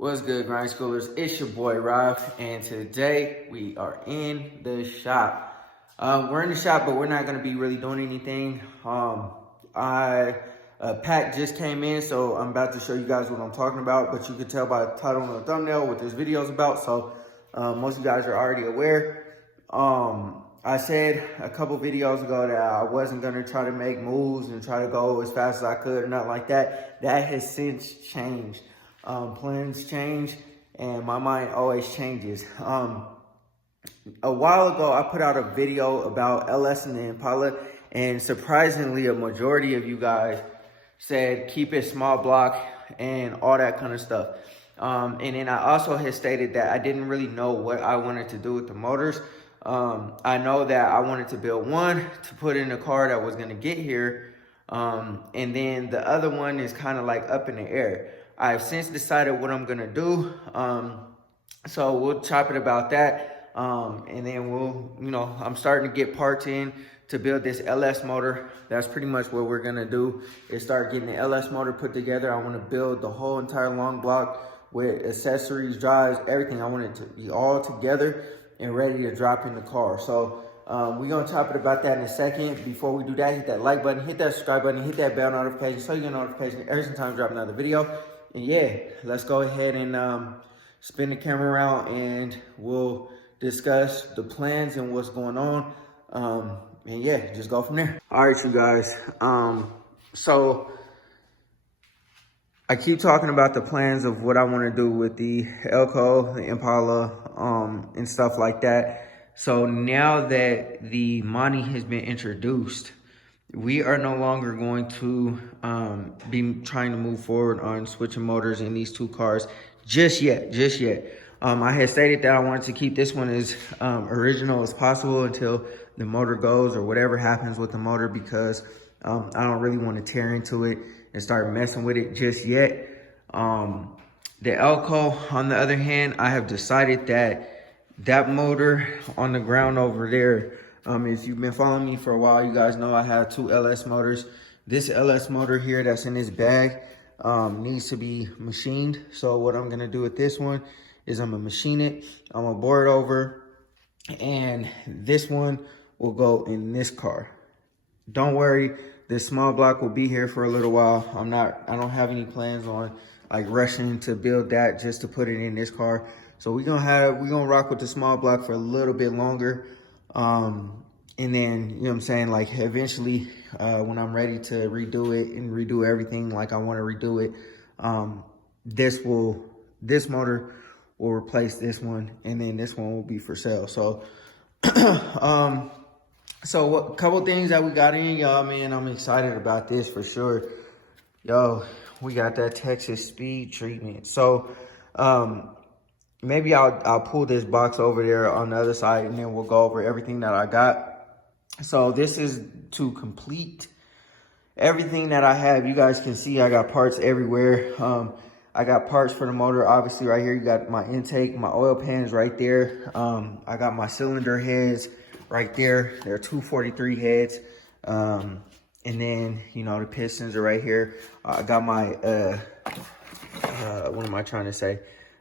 What's good, grind schoolers? It's your boy Rob, and today we are in the shop. We're in the shop, but we're not gonna be really doing anything. Pack just came in, so I'm about to show you guys what I'm talking about. But you can tell by the title and the thumbnail what this video is about. So most of you guys are already aware. I said a couple videos ago that I wasn't gonna try to make moves and try to go as fast as I could or nothing like that. That has since changed. Plans change and my mind always changes. A while ago, I put out a video about LS and the Impala, and surprisingly, a majority of you guys said keep it small block and all that kind of stuff. And then I also had stated that I didn't really know what I wanted to do with the motors. I know that I wanted to build one to put in a car that was going to get here. And then the other one is kind of like up in the air. I've since decided what I'm gonna do. So we'll chop it about that. And then I'm starting to get parts in to build this LS motor. That's pretty much what we're gonna do, is start getting the LS motor put together. I wanna build the whole entire long block with accessories, drives, everything. I want it to be all together and ready to drop in the car. So we're gonna chop it about that in a second. Before we do that, hit that like button, hit that subscribe button, hit that bell notification so you get a notification every time I drop another video. And yeah, let's go ahead and spin the camera around and we'll discuss the plans and what's going on. And yeah, just go from there. All right, you guys. So I keep talking about the plans of what I want to do with the Elko, the Impala, and stuff like that. So now that the Monte has been introduced, we are no longer going to be trying to move forward on switching motors in these two cars just yet. I had stated that I wanted to keep this one as original as possible until the motor goes or whatever happens with the motor, because I don't really want to tear into it and start messing with it just yet. The Elko, on the other hand, I have decided that motor on the ground over there, if you've been following me for a while, you guys know I have two LS motors. This LS motor here that's in this bag needs to be machined. So what I'm gonna do with this one is I'm gonna machine it. I'm gonna bore it over, and this one will go in this car. Don't worry, this small block will be here for a little while. I don't have any plans on like rushing to build that just to put it in this car. So we're gonna rock with the small block for a little bit longer. And then, you know what I'm saying, like eventually when I'm ready to redo it and redo everything like I want to redo it, this motor will replace this one, and then this one will be for sale. So so a couple things that we got in, y'all, man, I'm excited about this for sure. Yo, we got that Texas speed treatment. So maybe I'll pull this box over there on the other side, and then we'll go over everything that I got. So this is to complete everything that I have. You guys can see I got parts everywhere. I got parts for the motor, obviously right here. You got my intake, my oil pans right there. I got my cylinder heads right there. There are 243 heads. And then, you know, the pistons are right here. I got my, what am I trying to say?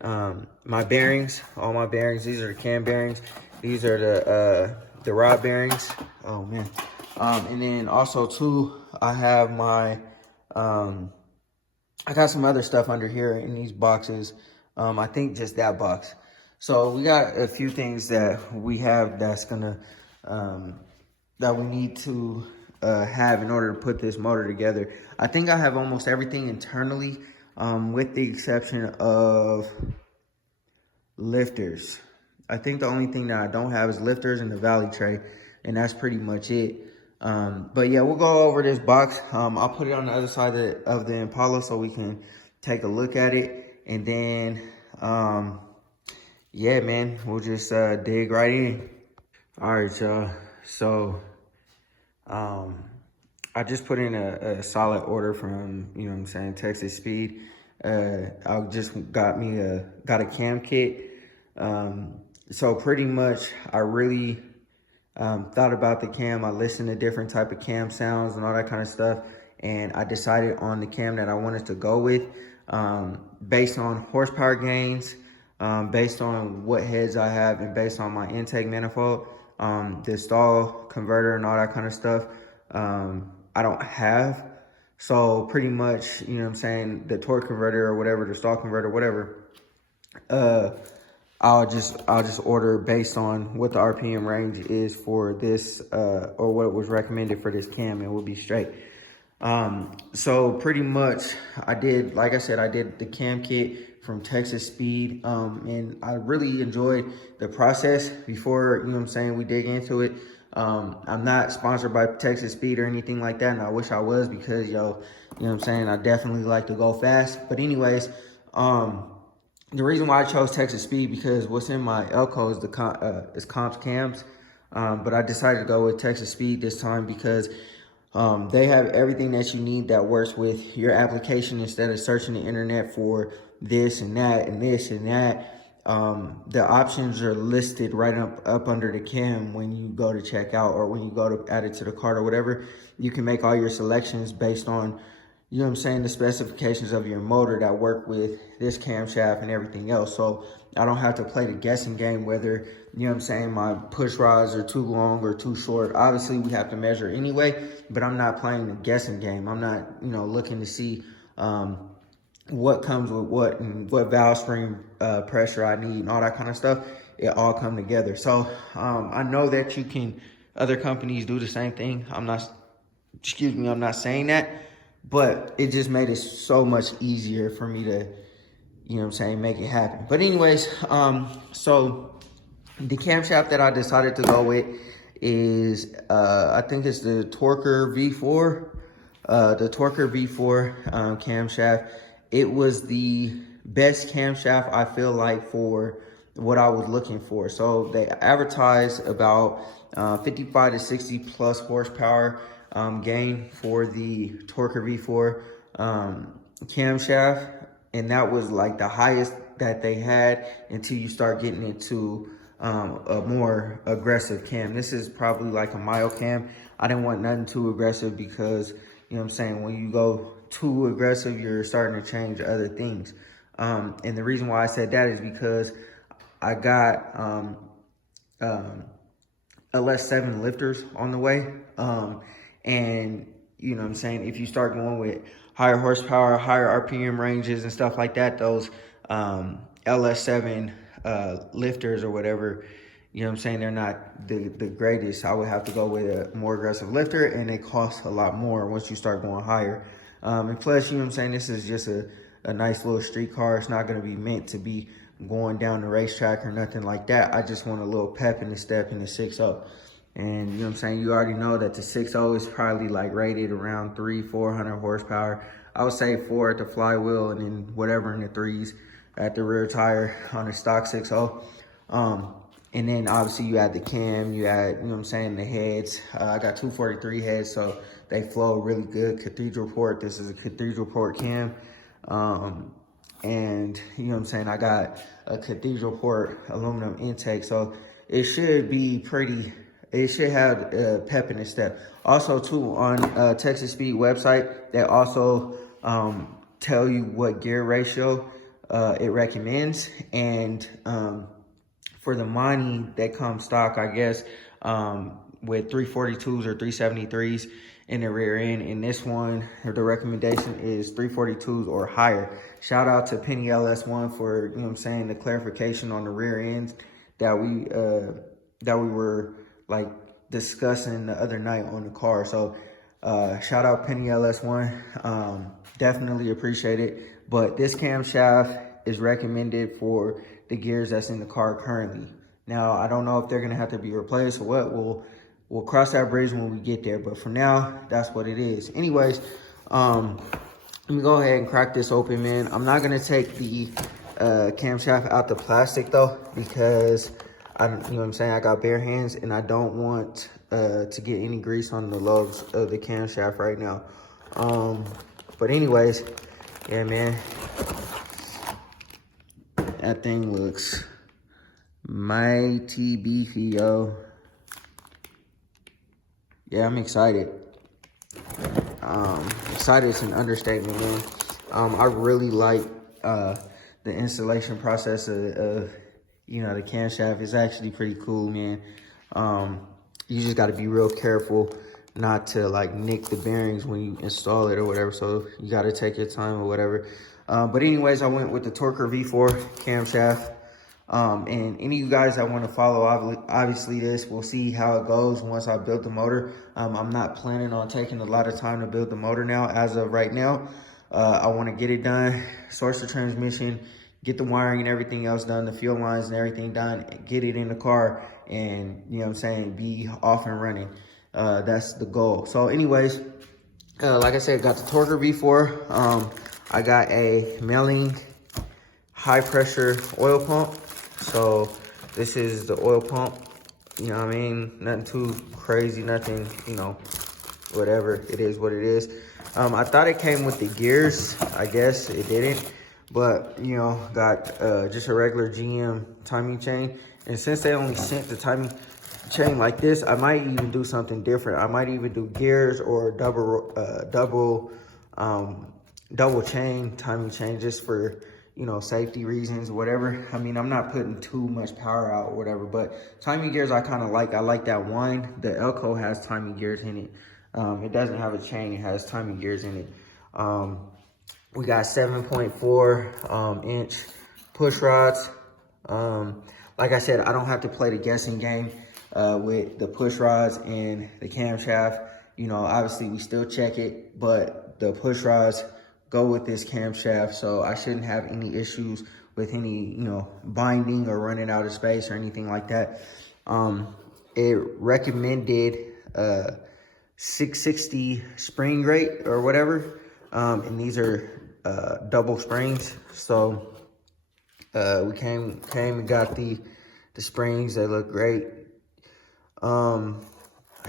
My bearings, all my bearings. These are the cam bearings. These are the rod bearings. Oh man. And then also too, I have my, I got some other stuff under here in these boxes. I think just that box. So we got a few things that we have that's gonna, that we need to have in order to put this motor together. I think I have almost everything internally, with the exception of lifters. I think the only thing that I don't have is lifters and the valley tray, and that's pretty much it. But yeah, we'll go over this box. I'll put it on the other side of the Impala so we can take a look at it. And then, yeah, man, we'll just dig right in. All right, y'all. So, I just put in a solid order from, you know what I'm saying, Texas Speed. I just got a cam kit. So pretty much I really thought about the cam. I listened to different type of cam sounds and all that kind of stuff, and I decided on the cam that I wanted to go with. based on horsepower gains, based on what heads I have, and based on my intake manifold. The stall converter and all that kind of stuff, I don't have. So pretty much, you know what I'm saying, the torque converter or whatever, the stall converter, whatever, I'll just order based on what the RPM range is for this, or what was recommended for this cam, and we'll be straight. So pretty much I did, like I said, I did the cam kit from Texas Speed, and I really enjoyed the process. Before, you know what I'm saying, we dig into it, I'm not sponsored by Texas Speed or anything like that, and I wish I was, because you know what I'm saying, I definitely like to go fast. But anyways, the reason why I chose Texas Speed, because what's in my Elko is is comps cams, but I decided to go with Texas Speed this time because they have everything that you need that works with your application. Instead of searching the internet for this and that and this and that, the options are listed right up under the cam when you go to check out, or when you go to add it to the cart or whatever. You can make all your selections based on, you know what I'm saying, the specifications of your motor that work with this camshaft and everything else. So I don't have to play the guessing game whether, you know what I'm saying, my push rods are too long or too short. Obviously, we have to measure anyway, but I'm not playing the guessing game. I'm not, you know, looking to see what comes with what, and what valve spring pressure I need and all that kind of stuff. It all come together. So I know that you can, other companies do the same thing. I'm not saying that, but it just made it so much easier for me to, you know what I'm saying, make it happen. But anyways, so the camshaft that I decided to go with is, I think it's the Torker V4, camshaft. It was the best camshaft, I feel like, for what I was looking for. So they advertise about 55 to 60 plus horsepower gain for the Torker V4 camshaft, and that was like the highest that they had until you start getting into a more aggressive cam. This is probably like a mild cam. I didn't want nothing too aggressive because, you know what I'm saying, when you go too aggressive, you're starting to change other things. And the reason why I said that is because I got LS7 lifters on the way. And you know what I'm saying, if you start going with higher horsepower, higher RPM ranges and stuff like that, those LS7 lifters or whatever, you know what I'm saying, they're not the greatest. I would have to go with a more aggressive lifter, and they cost a lot more once you start going higher. And plus, you know what I'm saying, this is just a nice little street car. It's not going to be meant to be going down the racetrack or nothing like that. I just want a little pep in the step in the 6.0. And you know what I'm saying, you already know that the 6.0 is probably like rated around 300-400 horsepower. I would say 4 at the flywheel, and then whatever in the 3s at the rear tire on a stock 6.0. And then obviously you add the cam, you add, you know what I'm saying, the heads. I got 243 heads, so they flow really good. Cathedral port, this is a cathedral port cam. And you know what I'm saying, I got a cathedral port aluminum intake, so it should be pretty, it should have pep in its step. Also too, on Texas Speed website, they also tell you what gear ratio it recommends. And for the money that comes stock, I guess, with 342s or 373s in the rear end. In this one, the recommendation is 342s or higher. Shout out to Penny LS1 for, you know what I'm saying, the clarification on the rear ends that we were like discussing the other night on the car. So shout out Penny LS1, definitely appreciate it. But this camshaft is recommended for the gears that's in the car currently. Now, I don't know if they're gonna have to be replaced or what. We'll cross that bridge when we get there, but for now, that's what it is. Anyways, let me go ahead and crack this open, man. I'm not gonna take the camshaft out the plastic though, because you know what I'm saying, I got bare hands and I don't want to get any grease on the lobes of the camshaft right now. But anyways, yeah, man, that thing looks mighty beefy, yo. Yeah, I'm excited. Excited is an understatement, man. I really like the installation process of you know, the camshaft. Is actually pretty cool, man. You just got to be real careful not to like nick the bearings when you install it or whatever. So you got to take your time or whatever. But anyways, I went with the Torker V4 camshaft. And any of you guys that want to follow, obviously this, we'll see how it goes once I build the motor. I'm not planning on taking a lot of time to build the motor now. As of right now, I want to get it done, source the transmission, get the wiring and everything else done, the fuel lines and everything done, get it in the car, and, you know what I'm saying, be off and running. That's the goal. So anyways, like I said, got the Torker V4. I got a Melling high pressure oil pump. So this is the oil pump, you know what I mean? Nothing too crazy, nothing, you know, whatever, it is what it is. I thought it came with the gears. I guess it didn't, but you know, got just a regular GM timing chain. And since they only sent the timing chain like this, I might even do something different. I might even do gears or double chain timing chain, just for, you know, safety reasons, whatever. I mean, I'm not putting too much power out or whatever, but timing gears I kind of like. I like that one. The Elko has timing gears in it. It doesn't have a chain, it has timing gears in it. We got 7.4 inch push rods. Like I said, I don't have to play the guessing game with the push rods and the camshaft. You know, obviously we still check it, but the push rods go with this camshaft, so I shouldn't have any issues with any, you know, binding or running out of space or anything like that. It recommended 660 spring rate or whatever, and these are double springs. So we came and got the springs. They look great. I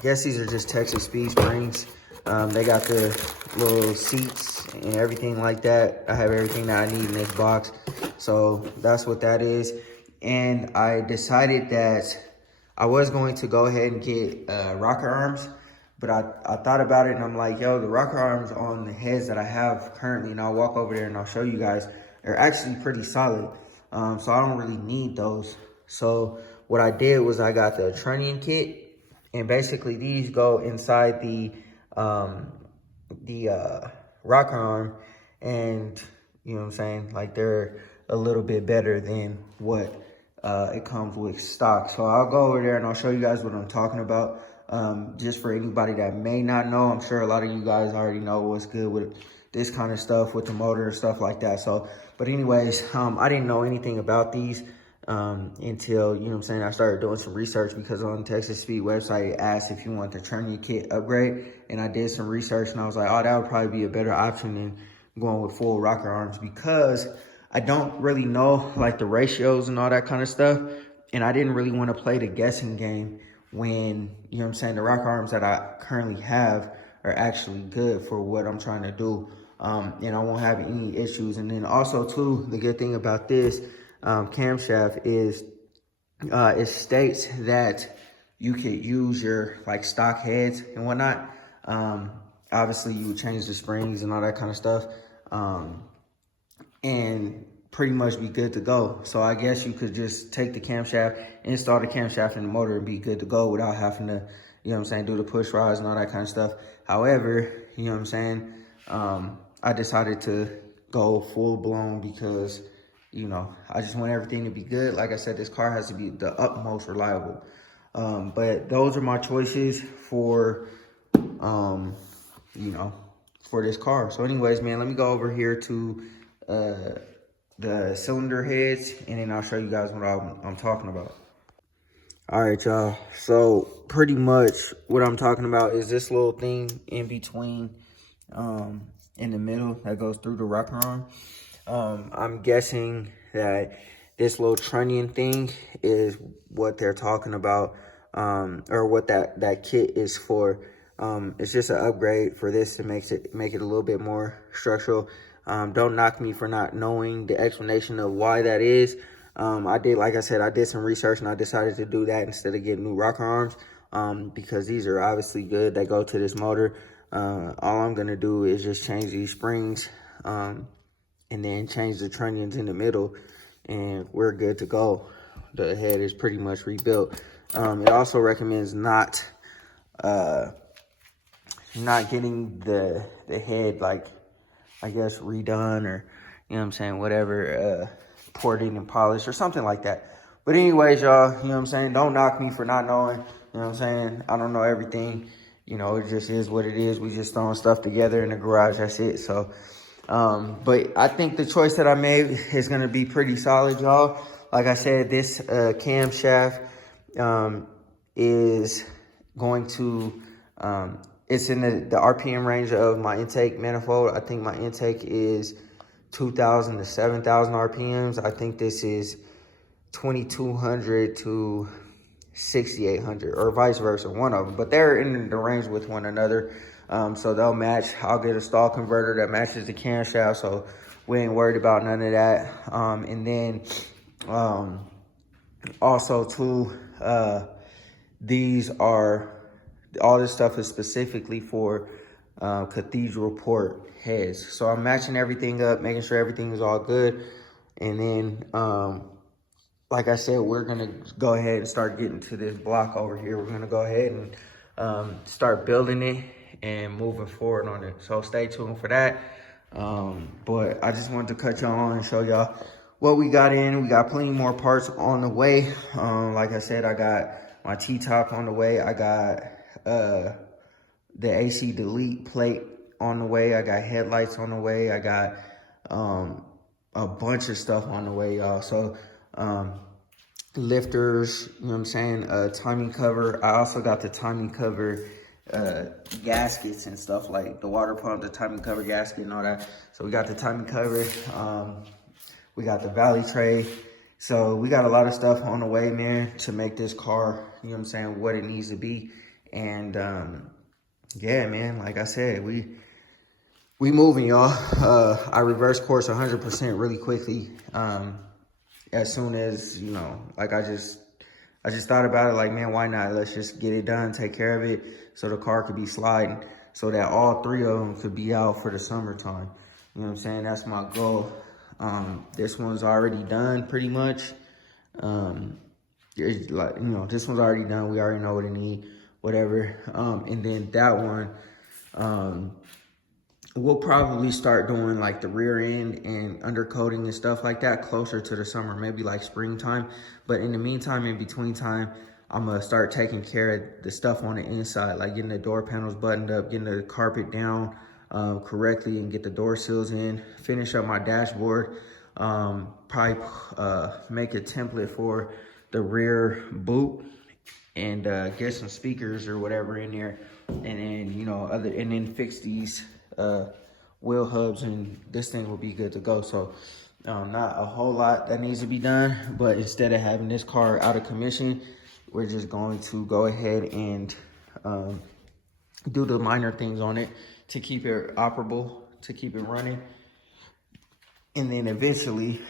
guess these are just Texas Speed springs. They got the little seats and everything like that. I have everything that I need in this box. So that's what that is. And I decided that I was going to go ahead and get rocker arms, but I thought about it and I'm like, yo, the rocker arms on the heads that I have currently, and I'll walk over there and I'll show you guys, are actually pretty solid. So I don't really need those. So what I did was I got the trunnion kit, and basically these go inside the rocker arm, and you know what I'm saying, like they're a little bit better than what it comes with stock. So I'll go over there and I'll show you guys what I'm talking about. Just for anybody that may not know, I'm sure a lot of you guys already know what's good with this kind of stuff with the motor and stuff like that. So, but anyways, I didn't know anything about these until, you know what I'm saying, I started doing some research, because on Texas Speed website, it asked if you want the trunnion kit upgrade. And I did some research and I was like, oh, that would probably be a better option than going with full rocker arms, because I don't really know like the ratios and all that kind of stuff. And I didn't really want to play the guessing game when, you know what I'm saying, the rocker arms that I currently have are actually good for what I'm trying to do. And I won't have any issues. And then also too, the good thing about this camshaft is it states that you could use your like stock heads and whatnot. Obviously you would change the springs and all that kind of stuff, and pretty much be good to go. So I guess you could just take the camshaft, install the camshaft in the motor, and be good to go without having to, you know what I'm saying, do the push rods and all that kind of stuff. However, you know what I'm saying, I decided to go full blown because, you know, I just want everything to be good. Like I said, this car has to be the utmost reliable. But those are my choices for, you know, for this car. So anyways, man, let me go over here to the cylinder heads, and then I'll show you guys what I'm talking about. All right, y'all. So pretty much what I'm talking about is this little thing in between, in the middle, that goes through the rocker arm. I'm guessing that this little trunnion thing is what they're talking about, or what that kit is for. It's just an upgrade for this to make it a little bit more structural. Don't knock me for not knowing the explanation of why that is. Like I said, I did some research and I decided to do that instead of getting new rocker arms, because these are obviously good. They go to this motor. All I'm gonna do is just change these springs, and then change the trunnions in the middle, and we're good to go. The head is pretty much rebuilt. It also recommends not getting the head, like, I guess, redone, or, you know what I'm saying, whatever, ported and polished or something like that. But anyways, y'all, you know what I'm saying, don't knock me for not knowing. You know what I'm saying? I don't know everything. You know, it just is what it is. We just throwing stuff together in the garage. That's it. So, but I think the choice that I made is going to be pretty solid, y'all. Like I said, this camshaft is going to, it's in the RPM range of my intake manifold. I think my intake is 2,000 to 7,000 RPMs. I think this is 2,200 to 6,800, or vice versa, one of them. But they're in the range with one another, so they'll match. I'll get a stall converter that matches the camshaft, so we ain't worried about none of that. And then also too, all this stuff is specifically for cathedral port heads. So I'm matching everything up, making sure everything is all good. And then, like I said, we're gonna go ahead and start getting to this block over here. We're gonna go ahead and start building it and moving forward on it. So stay tuned for that. But I just wanted to cut y'all on and show y'all what we got in. We got plenty more parts on the way. Like I said, I got my T-top on the way. I got the AC delete plate on the way. I got headlights on the way. I got a bunch of stuff on the way, y'all. So lifters, you know what I'm saying, timing cover. I also got the timing cover gaskets and stuff, like the water pump, the timing cover gasket and all that. So we got the timing cover. We got the valley tray. So we got a lot of stuff on the way, man, to make this car, you know what I'm saying, what it needs to be. And yeah, man, like I said, we moving, y'all. I reversed course 100% really quickly. As soon as, you know, like I just thought about it, like, man, why not? Let's just get it done, take care of it, so the car could be sliding, so that all three of them could be out for the summertime. You know what I'm saying? That's my goal. This one's already done pretty much. It's like, you know, this one's already done. We already know what it needs, whatever. And then that one, we'll probably start doing like the rear end and undercoating and stuff like that closer to the summer, maybe like springtime. But in the meantime, in between time, I'm gonna start taking care of the stuff on the inside, like getting the door panels buttoned up, getting the carpet down correctly, and get the door sills in, finish up my dashboard, probably make a template for the rear boot, and get some speakers or whatever in there, and then, you know, and then fix these wheel hubs, and this thing will be good to go. So not a whole lot that needs to be done, but instead of having this car out of commission, we're just going to go ahead and do the minor things on it to keep it operable, to keep it running. And then eventually,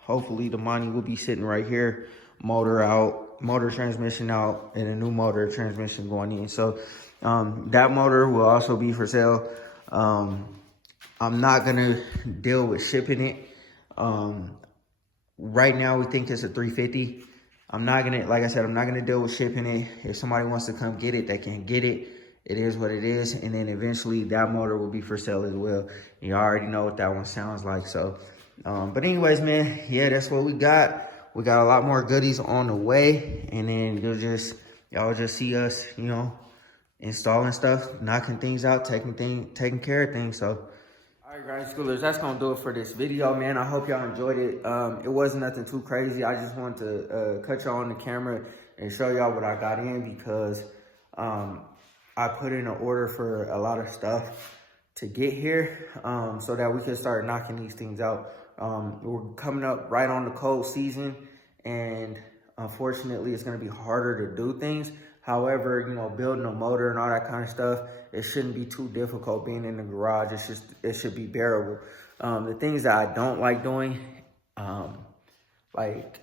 hopefully, the money will be sitting right here, motor out, motor transmission out, and a new motor transmission going in. So that motor will also be for sale. I'm not gonna deal with shipping it. Right now we think it's a 350. I'm not gonna, like I said, I'm not gonna deal with shipping it. If somebody wants to come get it, they can get it. It is what it is. And then eventually that motor will be for sale as well. You already know what that one sounds like. So, but anyways, man, yeah, that's what we got. We got a lot more goodies on the way. And then y'all just see us, you know, installing stuff, knocking things out, taking care of things. So, all right, grinding schoolers, that's gonna do it for this video, man. I hope y'all enjoyed it. It wasn't nothing too crazy. I just wanted to cut y'all on the camera and show y'all what I got in, because I put in an order for a lot of stuff to get here, so that we can start knocking these things out. We're coming up right on the cold season, and unfortunately it's gonna be harder to do things. However, you know, building a motor and all that kind of stuff, it shouldn't be too difficult being in the garage. It should be bearable. The things that I don't like doing, like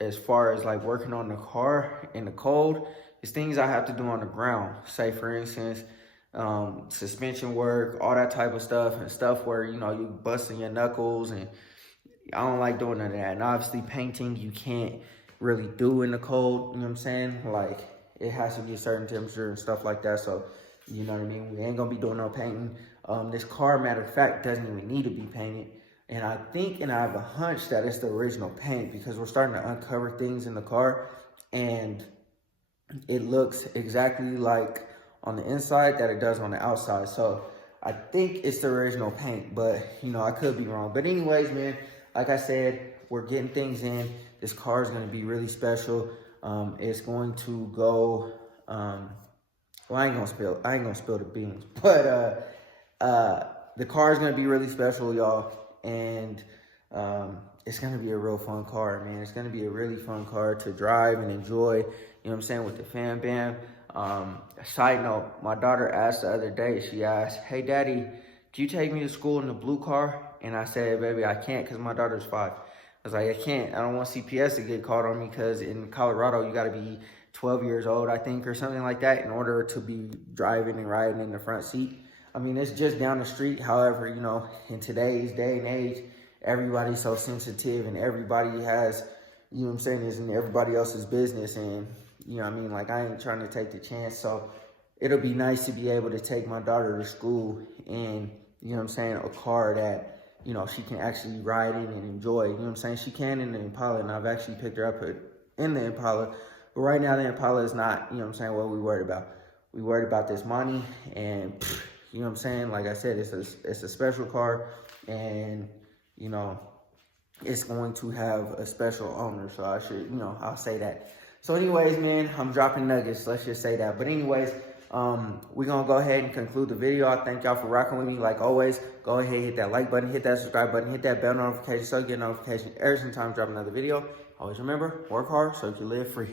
as far as like working on the car in the cold, is things I have to do on the ground. Say for instance, suspension work, all that type of stuff, and stuff where, you know, you busting your knuckles, and I don't like doing none of that. And obviously painting, you can't really do in the cold, you know what I'm saying? Like, it has to be a certain temperature and stuff like that. So, you know what I mean? We ain't gonna be doing no painting. This car, matter of fact, doesn't even need to be painted. And I think, and I have a hunch that it's the original paint, because we're starting to uncover things in the car, and it looks exactly like on the inside that it does on the outside. So I think it's the original paint, but you know, I could be wrong. But anyways, man, like I said, we're getting things in. This car is going to be really special. It's going to go, well, I ain't gonna spill the beans, but the car is going to be really special, y'all. And it's going to be a real fun car, man. It's going to be a really fun car to drive and enjoy, you know what I'm saying, with the fam bam. Side note, my daughter asked the other day, she asked, "Hey, Daddy, can you take me to school in the blue car?" And I said, "Baby, I can't, because my daughter's 5. I was like, I can't. I don't want CPS to get called on me, because in Colorado, you got to be 12 years old, I think, or something like that, in order to be driving and riding in the front seat. I mean, it's just down the street. However, you know, in today's day and age, everybody's so sensitive, and everybody has, you know what I'm saying, is in everybody else's business. And, you know what I mean, like, I ain't trying to take the chance. So it'll be nice to be able to take my daughter to school in, you know what I'm saying, a car that, you know, she can actually ride in and enjoy. You know what I'm saying? She can in the Impala, and I've actually picked her up in the Impala. But right now, the Impala is not, you know what I'm saying, what we worried about. We worried about this money, and, you know what I'm saying? Like I said, it's a special car, and, you know, it's going to have a special owner. So I should, you know, I'll say that. So anyways, man, I'm dropping nuggets. Let's just say that. But anyways, we're going to go ahead and conclude the video. I thank y'all for rocking with me. Like always, go ahead, hit that like button, hit that subscribe button, hit that bell notification so you get a notification every time I drop another video. Always remember, work hard so you can live free.